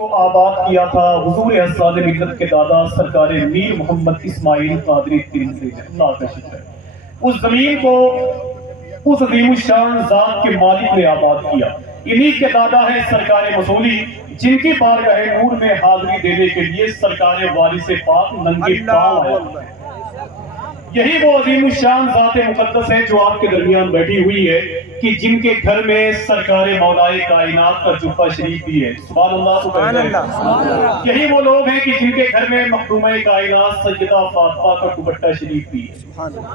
کو آباد کیا تھا حضور احسان ملت کے دادا سرکار میر محمد اسماعیل قادری ترمذی نے، اللہ کا شکر ہے۔ اس زمین کو اس عظیم الشان ذات کے مالک نے آباد کیا۔ انہی کے دادا ہیں سرکار مسولی، جن کی بارگاہ نور میں حاضری دینے کے لیے سرکار وارث پاک ننگے پاؤں آئے۔ یہی وہ عظیم الشان ذات مقدس ہے جو آپ کے درمیان بیٹھی ہوئی ہے، کہ جن کے گھر میں سرکار مولائے کائنات کا جبہ شریف بھی ہے۔ سبحان اللہ سبحان اللہ۔ یہی وہ لوگ ہیں کہ جن کے گھر میں مخدومہ کائنات سیدہ فاطمہ کا دوپٹہ شریف بھی ہے۔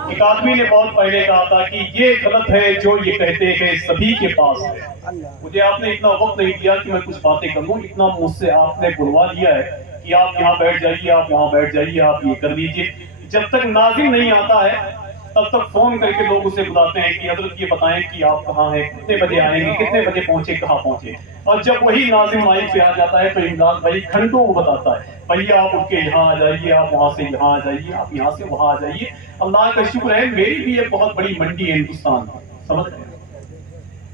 ایک آدمی نے بہت پہلے کہا تھا کہ یہ غلط ہے جو یہ کہتے ہیں سبھی کے پاس ہے۔ مجھے آپ نے اتنا وقت نہیں دیا کہ میں کچھ باتیں کروں، اتنا مجھ سے آپ نے بلوا لیا ہے کہ آپ یہاں بیٹھ جائیے، آپ وہاں بیٹھ جائیے، آپ یہ کر لیجیے۔ جب تک ناظم نہیں آتا ہے تب تک فون کر کے لوگ اسے بلاتے ہیں کہ حضرت یہ بتائیں کہ آپ کہاں ہیں، کتنے بجے آئیں گے، کتنے بجے پہنچے، کہاں پہنچے۔ اور جب وہی ناظم مائک پہ آ جاتا ہے تو امداد بھائی گھنٹوں وہ بتاتا ہے، بھیا آپ اٹھ کے یہاں آ جائیے، آپ وہاں سے یہاں آ جائیے، آپ یہاں سے وہاں آ جائیے۔ اللہ کا شکر ہے میری بھی ایک بہت بڑی منڈی ہے ہندوستان میں، سمجھ رہے ہیں؟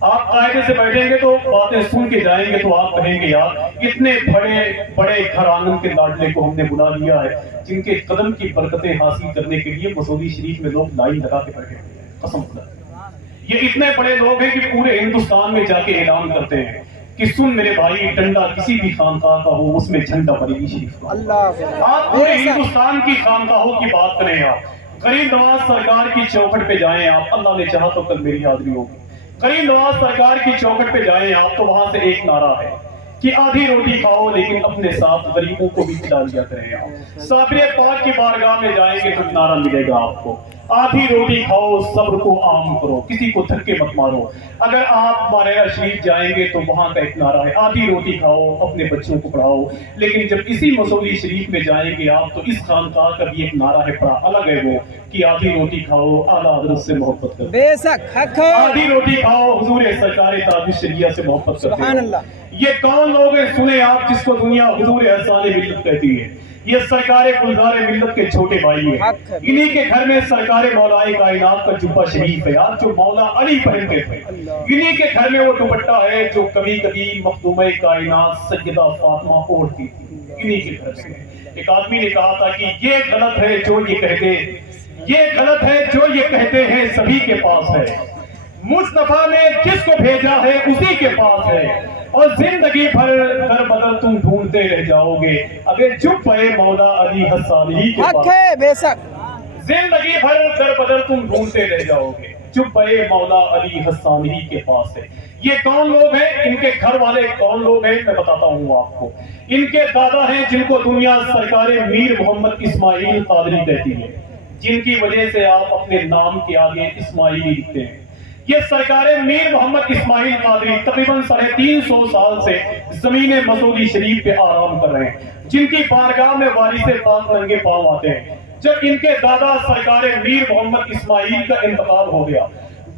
آپ قاعدے سے بیٹھیں گے تو باتیں سن کے جائیں گے تو آپ کہیں گے یار اتنے بڑے بڑے گھر آنگن کے لاڈلے کو ہم نے بلا لیا ہے، جن کے قدم کی برکتیں حاصل کرنے کے لیے مسولی شریف میں لوگ لائن لگا کے بیٹھے ہوئے ہیں، قسم خدا۔ یہ اتنے بڑے لوگ ہیں کہ پورے ہندوستان میں جا کے اعلان کرتے ہیں کہ سن میرے بھائی، ڈنڈا کسی بھی خانقاہ کا ہو اس میں جھنڈا بریلی شریف کا۔ آپ پورے ہندوستان کی خانقاہوں کی بات کریں، آپ غریب نواز سرکار کی چوکھٹ پہ جائیں، آپ اللہ نے چاہا تو کل میری حاضری ہوگی، غریب نواز سرکار کی چوکھٹ پہ جائیں آپ تو وہاں سے ایک نعرہ ہے کہ آدھی روٹی کھاؤ لیکن اپنے ساتھ غریبوں کو بھی کھلا دیا کریں۔ آپ صابر پاک کی بارگاہ میں جائیں گے تو نعرہ ملے گا آپ کو، آدھی روٹی کھاؤ، صبر کو عام کرو، کسی کو دھکے مت مارو۔ اگر آپ مارینا شریف جائیں گے تو وہاں کا ایک نعرہ ہے آدھی روٹی کھاؤ، اپنے بچوں کو پڑھاؤ۔ لیکن جب اسی مسولی شریف میں جائیں گے آپ تو اس خانقاہ کا بھی ایک نعرہ ہے، بڑا الگ ہے وہ، کہ آدھی روٹی کھاؤ، اعلیٰ حضرت سے محبت کرو، بے شک حق ہے، آدھی روٹی کھاؤ، حضور سرکار تاج الشریعہ سے محبت کرتے سبحان ہو۔ اللہ۔ یہ کون لوگ ہیں سنیں آپ، جس کو دنیا حضور احسان ملت کہتی ہے؟ یہ سرکار گلزار ملت کے چھوٹے بھائی ہیں، انہی کے گھر میں سرکار مولائے کائنات کا جبہ شریف ہے یار، جو مولا علی پہنتے تھے۔ انہی کے گھر میں وہ دوپٹہ ہے جو کبھی کبھی مخدومہ کائنات سیدہ فاطمہ اوڑھتی تھی، انہی کے گھر میں۔ ایک آدمی نے کہا تھا کہ یہ غلط ہے جو یہ کہتے، یہ غلط ہے جو یہ کہتے ہیں سبھی کے پاس ہے، مصطفیٰ نے جس کو بھیجا ہے اسی کے پاس ہے، اور زندگی بھر در بدر تم ڈھونڈتے رہ جاؤ گے اگر جبہ مولا علی حسانی کے حق پاس۔ ہے، بے شک زندگی بھر در بدر تم ڈھونڈتے رہ جاؤ گے جبہ مولا علی حسانی کے پاس ہے۔ یہ کون لوگ ہیں؟ ان کے گھر والے کون لوگ ہیں میں بتاتا ہوں آپ کو۔ ان کے دادا ہیں جن کو دنیا سرکار میر محمد اسماعیل قادری کہتی ہے، جن کی وجہ سے آپ اپنے نام کے آگے اسماعیلی لکھتے ہیں۔ یہ سرکار میر محمد اسماعیل قادری تقریباً 350 سال سے زمین مسولی شریف پہ آرام کر رہے ہیں، جن کی بارگاہ میں وارث پاک ننگے پاؤں آتے ہیں۔ جب ان کے دادا سرکار میر محمد اسماعیل کا انتقال ہو گیا،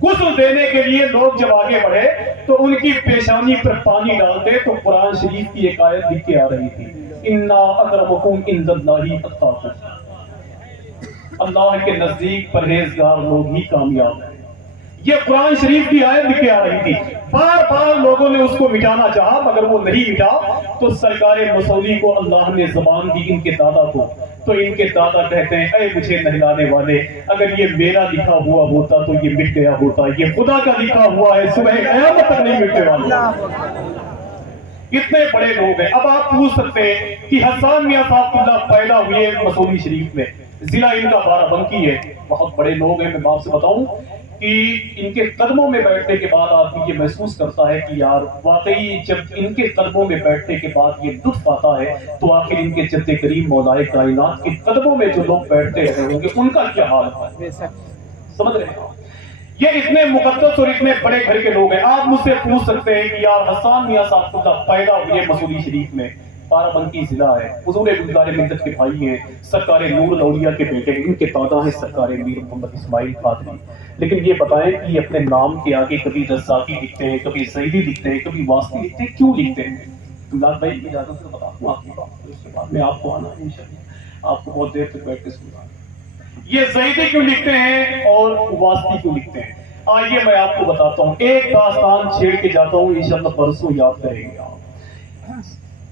غسل دینے کے لیے لوگ جب آگے بڑھے تو ان کی پیشانی پر پانی ڈالتے تو قرآن شریف کی ایک آیت لکھ کے آ رہی تھی، اِنَّا أَكْرَمَكُمْ عِندَ اللَّهِ أَتْقَاكُمْ، اللہ کے نزدیک پرہیزگار لوگ ہی کامیاب ہیں۔ یہ قرآن شریف کی آیت لکھ کے آ رہی تھی، بار بار لوگوں نے اس کو مٹانا چاہا مگر وہ نہیں مٹا، تو سرکار مسولی کو اللہ نے زبان دی ان کے دادا کو، تو ان کے دادا کہتے ہیں اے مجھے نہلانے والے، اگر یہ میرا لکھا ہوا ہوتا تو یہ مٹ گیا ہوتا، یہ خدا کا لکھا ہوا ہے، صبح قیامت تک نہیں مٹنے والا۔ اتنے بڑے لوگ ہیں۔ اب آپ پوچھ سکتے ہیں کہ حسان میاں صاحب اللہ پیدا ہوئے مسولی شریف میں، ضلع ان کا بارہ بنکی ہے، بہت بڑے لوگ ہیں۔ میں آپ سے بتاؤں کہ ان کے قدموں میں بیٹھنے کے بعد آدمی یہ محسوس کرتا ہے کہ یار واقعی جب ان کے قدموں میں بیٹھنے کے بعد یہ لطف آتا ہے تو آخر ان کے جد کریم مولائے کائنات کے قدموں میں جو لوگ بیٹھتے رہے ہوں گے ان کا کیا حال ہے، سمجھ رہے ہیں؟ یہ اتنے مقدس اور اتنے بڑے گھر کے لوگ ہیں۔ آپ مجھ سے پوچھ سکتے ہیں کہ یار حسان میاں صاحب اللہ پیدا ہوئے مسولی شریف میں، بارہ بنکی ضلع ہے، حضور گلزار ملت کے بھائی ہیں، سرکار نور الاولیاء کے بیٹے ہیں، ان کے دادا ہیں سرکار میر محمد اسماعیل قادری۔ لیکن یہ بتائیں کہ یہ اپنے نام کے آگے کبھی رزاقی لکھتے ہیں، کبھی زیدی لکھتے ہیں، کبھی واسطی لکھتے ہیں، کیوں لکھتے ہیں؟ گلزار بھائی اجازت سے بتا دوں آپ کی بات، اس کے بعد میں آپ کو آنا ہے انشاءاللہ، آپ کو بہت دیر تک بیٹھ کے سننا۔ یہ زیدی کیوں لکھتے ہیں اور واسطی کیوں لکھتے ہیں؟ آئیے میں آپ کو بتاتا ہوں، ایک داستان چھیڑ کے جاتا ہوں، انشاءاللہ پرسوں یاد کریں گے آپ۔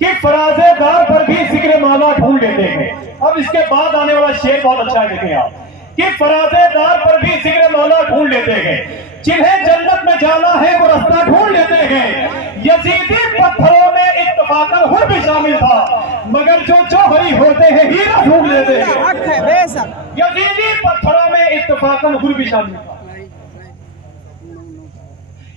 کہ فراز دار پر بھی ذکر مولا ڈھونڈ لیتے ہیں. اب اس کے بعد آنے والا شعر بہت اچھا ہے، دیکھیں آپ، کہ فراز دار پر بھی ذکر مولا ڈھونڈ لیتے ہیں، جنہیں جنت میں جانا ہے وہ رستہ ڈھونڈ لیتے ہیں. یزیدی پتھروں میں اتفاقاً حر بھی شامل تھا، مگر جو جوہری ہوتے ہیں ہیرا ڈھونڈ لیتے ہیں. یزیدی پتھروں میں اتفاقاً حر بھی شامل تھا،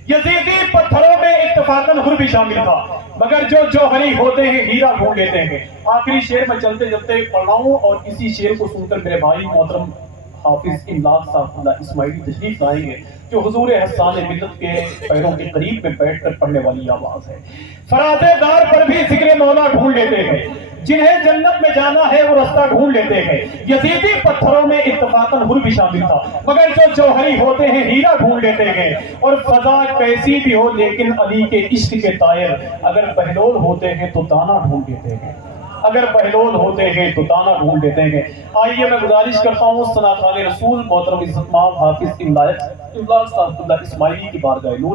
یزیدی پتھروں میں اتفاقاً حر بھی شامل تھا، مگر جو جوہری ہوتے ہیں ہیرا ڈھونڈ لیتے ہیں. آخری شعر میں چلتے چلتے پڑھ رہا ہوں، اور اسی شعر کو سن کر میرے بھائی محترم حافظ املاک صاحب اللہ اسماعیلی تشریف لائیں گے، جو حضور حسان ملت کے پیروں کے قریب میں بیٹھ کر پڑھنے والی آواز ہے. فراز دار پر بھی ذکر مولا ڈھونڈ لیتے ہیں، جنہیں جنت میں جانا ہے وہ رستہ ڈھونڈ لیتے ہیں. یزیدی پتھروں میں اتفاقاً حر بھی شامل تھا، مگر جو جوہری ہوتے ہیں ہیرا ڈھونڈ لیتے ہیں. اور فضا کیسی بھی ہو لیکن علی کے عشق کے طائر اگر بہلول ہوتے ہیں تو دانا ڈھونڈ لیتے ہیں، اگر بہلول ہوتے ہیں تو دانا ڈھونڈ لیتے ہیں. آئیے میں گزارش کرتا ہوں ثنا خان رسول محترم عزت مآب حافظ املاک صاحب اللہ اسماعیلی کی بارگاہ